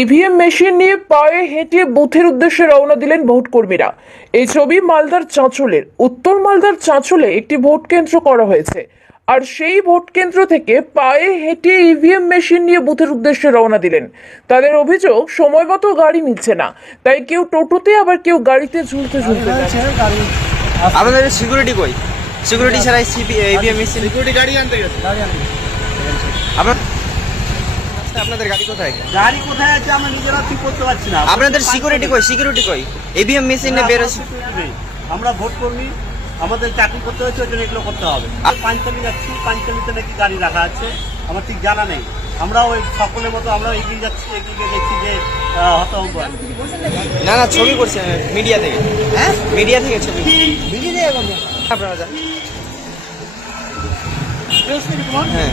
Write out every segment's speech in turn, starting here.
EVM machine নিয়ে পায়ে হেঁটে বুথের উদ্দেশ্যে রওনা দিলেন ভোট কর্মীরা। এই ছবি মালদার চাঁচলের। উত্তর মালদার চাঁচলে একটি ভোট কেন্দ্র করা হয়েছে। আর সেই ভোট কেন্দ্র থেকে পায়ে হেঁটে ইভিএম মেশিন নিয়ে বুথের উদ্দেশ্যে রওনা দিলেন। তাদের অভিযোগ সময় মতো গাড়ি মিলছে না। তাই কেউ টোটোতে আবার কেউ গাড়িতে ঝুলতে ঝুলতে আপনাদের সিকিউরিটি কই? সিকিউরিটি ছাড়া সিপি এবিএম মেশিন সিকিউরিটি গাড়ি আনতে গেছে। আপনার আপনাদের গাড়ি কোথায়? গাড়ি কোথায় আছে আমরা নিজেরা ঠিক করতে পারছি না। আপনাদের সিকিউরিটি কই? সিকিউরিটি কই? এবিএম মেশিনে বের হচ্ছে আমরা ভোট কর্মী আমাদের চাকরি করতে হচ্ছে ওই জন্য এগুলো করতে হবে। পাঁচতলি যাচ্ছি পাঁচতলিতে নাকি গাড়ি রাখা আছে আমার ঠিক জানা নেই। আমরা ওই সকলের মতো আমরা এগিয়ে যাচ্ছি এগিয়ে দেখছি যে। না না ছবি করছে মিডিয়া থেকে। হ্যাঁ? মিডিয়া থেকে ছবি। আপনারা যান। হ্যাঁ।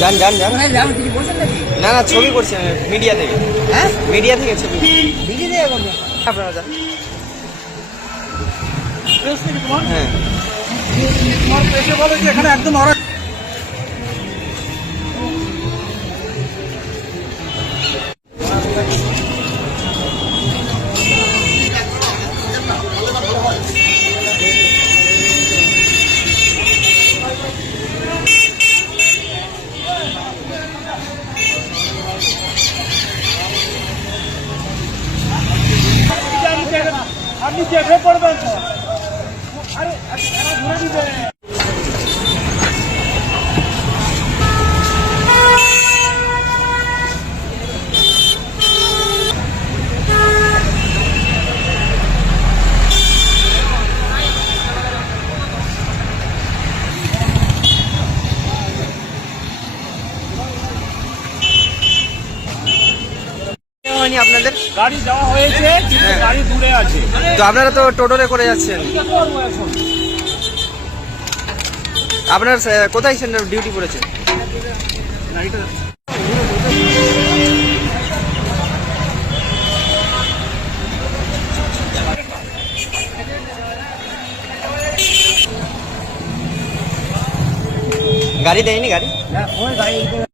যান যান যান না না ছবি করছে মিডিয়া থেকে। হ্যাঁ? মিডিয়া থেকে ছবি আপনারা যান হ্যাঁ। তোমার এসে বলে যে এখানে একজন ওরা আপনি চেপে পড়বেন। আরে ঘুরে দিবেন। হয়নি আপনাদের? গাড়ি যাওয়া হয়েছে কিন্তু গাড়ি দূরে আছে। তো আপনারা তো টোটোতে করে যাচ্ছেন। আপনার কোথায় সেন্টার ডিউটি পড়েছে গাড়ি দেয়নি গাড়ি।